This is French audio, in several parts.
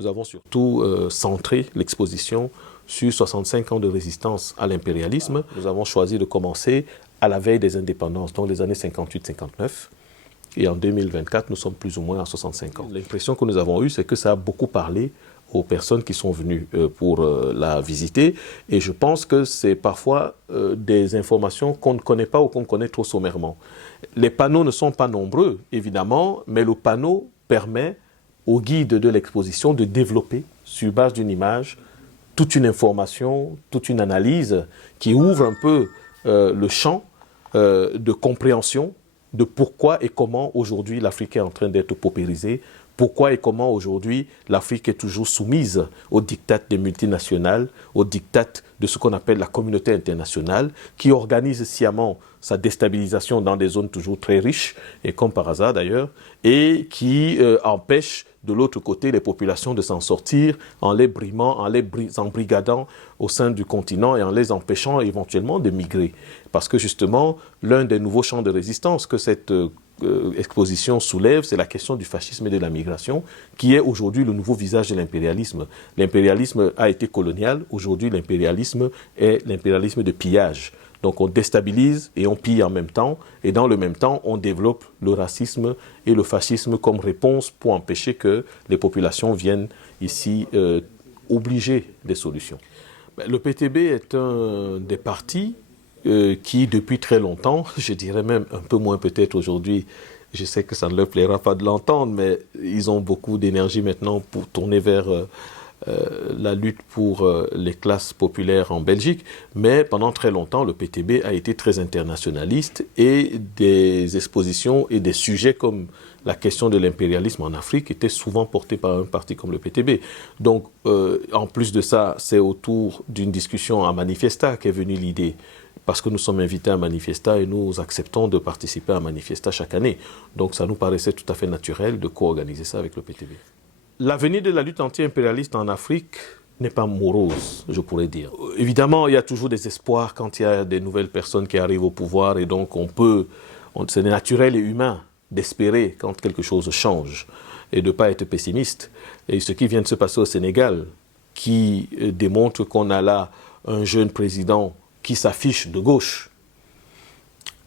Nous avons surtout centré l'exposition sur 65 ans de résistance à l'impérialisme. Nous avons choisi de commencer à la veille des indépendances, donc les années 58-59. Et en 2024, nous sommes plus ou moins à 65 ans. L'impression que nous avons eue, c'est que ça a beaucoup parlé aux personnes qui sont venues pour la visiter. Et je pense que c'est parfois des informations qu'on ne connaît pas ou qu'on connaît trop sommairement. Les panneaux ne sont pas nombreux, évidemment, mais le panneau permet au guide de l'exposition de développer, sur base d'une image, toute une information, toute une analyse qui ouvre un peu le champ de compréhension de pourquoi et comment aujourd'hui l'Afrique est en train d'être paupérisée, pourquoi et comment aujourd'hui l'Afrique est toujours soumise aux diktats des multinationales, aux diktats de ce qu'on appelle la communauté internationale, qui organise sciemment sa déstabilisation dans des zones toujours très riches, et comme par hasard d'ailleurs, et qui empêche de l'autre côté les populations de s'en sortir en les brimant, en les embrigadant au sein du continent et en les empêchant éventuellement de migrer. Parce que justement, l'un des nouveaux champs de résistance que cette exposition soulève, c'est la question du fascisme et de la migration, qui est aujourd'hui le nouveau visage de l'impérialisme. L'impérialisme a été colonial, aujourd'hui l'impérialisme est l'impérialisme de pillage. Donc on déstabilise et on pille en même temps, et dans le même temps, on développe le racisme et le fascisme comme réponse pour empêcher que les populations viennent ici obliger des solutions. Le PTB est un des partis qui, depuis très longtemps, je dirais même un peu moins peut-être aujourd'hui, je sais que ça ne leur plaira pas de l'entendre, mais ils ont beaucoup d'énergie maintenant pour tourner vers la lutte pour les classes populaires en Belgique, mais pendant très longtemps, le PTB a été très internationaliste et des expositions et des sujets comme la question de l'impérialisme en Afrique étaient souvent portés par un parti comme le PTB. Donc, en plus de ça, c'est autour d'une discussion à Manifesta qu'est venue l'idée, parce que nous sommes invités à Manifesta et nous acceptons de participer à Manifesta chaque année. Donc, ça nous paraissait tout à fait naturel de co-organiser ça avec le PTB. L'avenir de la lutte anti-impérialiste en Afrique n'est pas morose, je pourrais dire. Évidemment, il y a toujours des espoirs quand il y a des nouvelles personnes qui arrivent au pouvoir et donc c'est naturel et humain d'espérer quand quelque chose change et de ne pas être pessimiste. Et ce qui vient de se passer au Sénégal, qui démontre qu'on a là un jeune président qui s'affiche de gauche,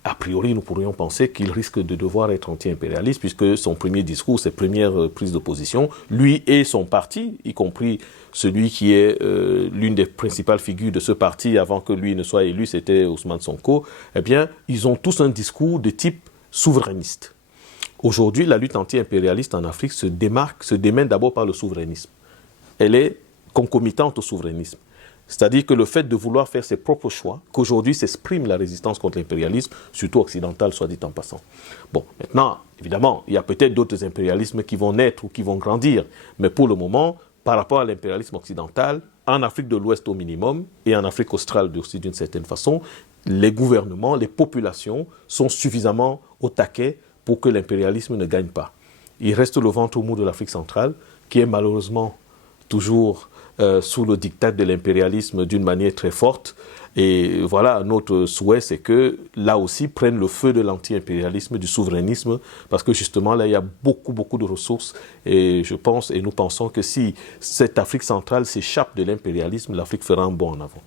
a priori, nous pourrions penser qu'il risque de devoir être anti-impérialiste puisque son premier discours, ses premières prises de position, lui et son parti, y compris celui qui est l'une des principales figures de ce parti avant que lui ne soit élu, c'était Ousmane Sonko, eh bien, ils ont tous un discours de type souverainiste. Aujourd'hui, la lutte anti-impérialiste en Afrique se démène d'abord par le souverainisme. Elle est concomitante au souverainisme. C'est-à-dire que le fait de vouloir faire ses propres choix, qu'aujourd'hui s'exprime la résistance contre l'impérialisme, surtout occidental, soit dit en passant. Bon, maintenant, évidemment, il y a peut-être d'autres impérialismes qui vont naître ou qui vont grandir, mais pour le moment, par rapport à l'impérialisme occidental, en Afrique de l'Ouest au minimum, et en Afrique australe aussi d'une certaine façon, les gouvernements, les populations sont suffisamment au taquet pour que l'impérialisme ne gagne pas. Il reste le ventre mou de l'Afrique centrale, qui est malheureusement toujours sous le diktat de l'impérialisme d'une manière très forte. Et voilà, notre souhait, c'est que là aussi prenne le feu de l'anti-impérialisme, du souverainisme, parce que justement là, il y a beaucoup de ressources. Et je pense, et nous pensons que si cette Afrique centrale s'échappe de l'impérialisme, l'Afrique fera un bond en avant.